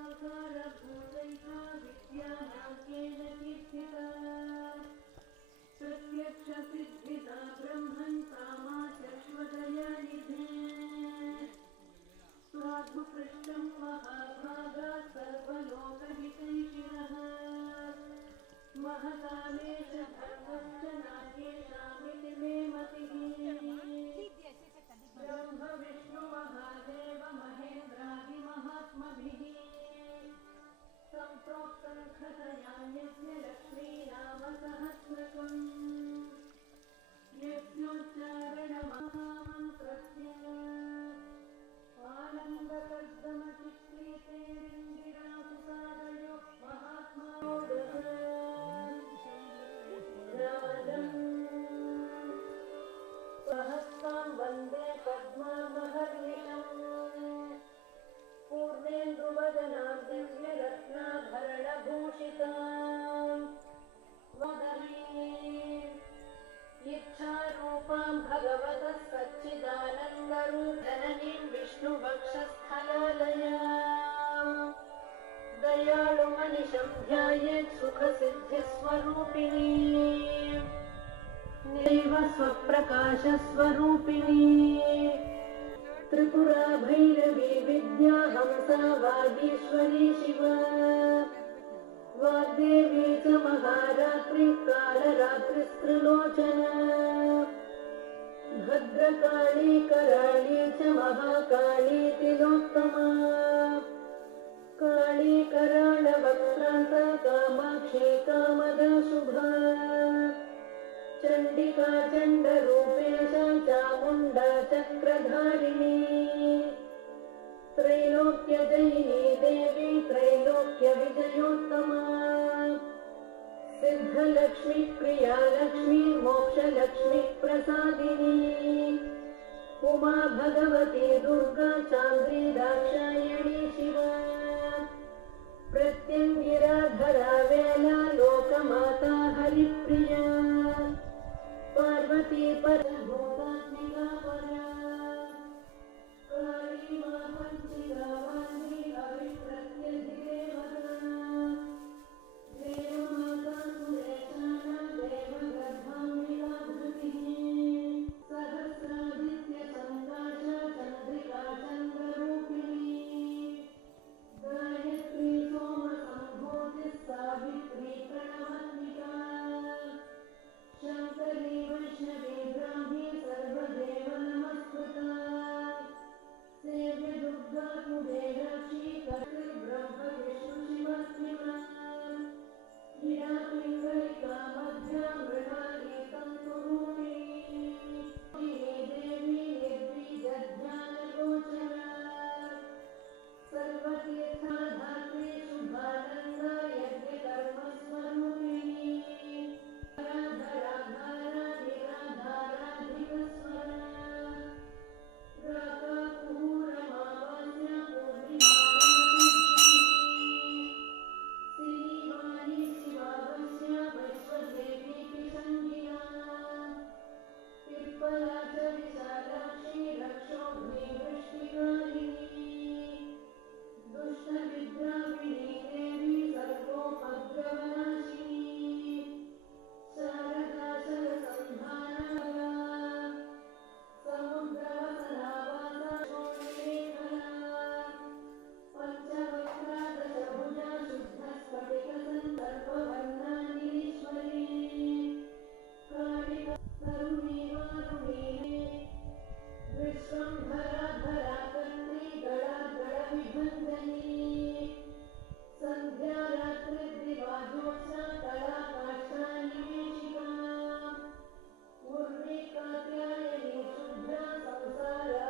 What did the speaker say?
साकारभूतैका विद्यानाट्येन कीर्तिता प्रत्यक्षसिद्धिदा ब्रह्मन् कामा शश्वतदयानिधे स्वाद्भुपृष्ठं महाभागा सर्वलोकहितैषिणः महतामेष धर्मश्च नाट्येषामिति मे मतिः ब्रह्म विष्णु महादेव महेन्द्रादिमहात्मभिः सम्प्रोक्तं कथयाम्यस्य लक्ष्मीनामसहस्रकम् यस्योच्चारणमहामन्त्रस्य आनन्दकर्दमचित्रीतेरिन्दिरासुतादयो महात्मानोदः सहस्तां वन्दे पद्मामहर्निशम् पूर्णेन्दुवदनां दिव्यरत्नाभरणभूषिताम् वदनीम् इच्छारूपां भगवतः सच्चिदानन्दरूपजननीं विष्णुवक्षस्थलालयाम् दयाळुमनिशं ध्यायेत् सुखसिद्धिस्वरूपिणीम् नैव स्वप्रकाशस्वरूपिणी त्रिपुरा भैरवी विद्या हंसा वागीश्वरी शिवा वाग्देवी च महारात्रि कालरात्रिस्त्रिलोचना भद्रकाली कराळी च महाकाली तिलोत्तमा काली कराळवक्त्रान्त कामाक्षी कामदा शुभा चण्डिका चण्डरूपेश चामुण्डा चक्रधारिणी त्रैलोक्यजयिनी देवी त्रैलोक्यविजयोत्तमा सिद्धलक्ष्मी प्रिया लक्ष्मी मोक्षलक्ष्मी प्रसादिनी उमा भगवती दुर्गा चान्द्री दाक्षायणी शिवा प्रत्यङ्गिराधरा वेला लोकमाता हरिप्रिया पार्वती परभूतात्मिका परा काली मा पञ्चगावान्नी अविप्रत्यधिदेवता देवमाता सुरेशाना देवगर्भाम्बिका धृतिः सहस्रादित्यसङ्काशा चन्द्रिका चन्द्ररूपिणी गायत्री सोमसम्भूतिः सावित्री प्रणवात्मिका शङ्करी वैष्णवी ब्राह्मी सर्वदेव नमस्कृता सेव्य दुर्गा कुबेराक्षी कर्त्री ब्रह्म विष्णु शिवात्मिका हीरा पिङ्गलिका मध्या मृणाली तन्तुरूपिणी देवी निर्बीजज्ञानगोचरा सर्वतीर्थाधात्री शुभानन्दा यज्ञकर्मस्वरूपिणी विशालाक्षी रक्षो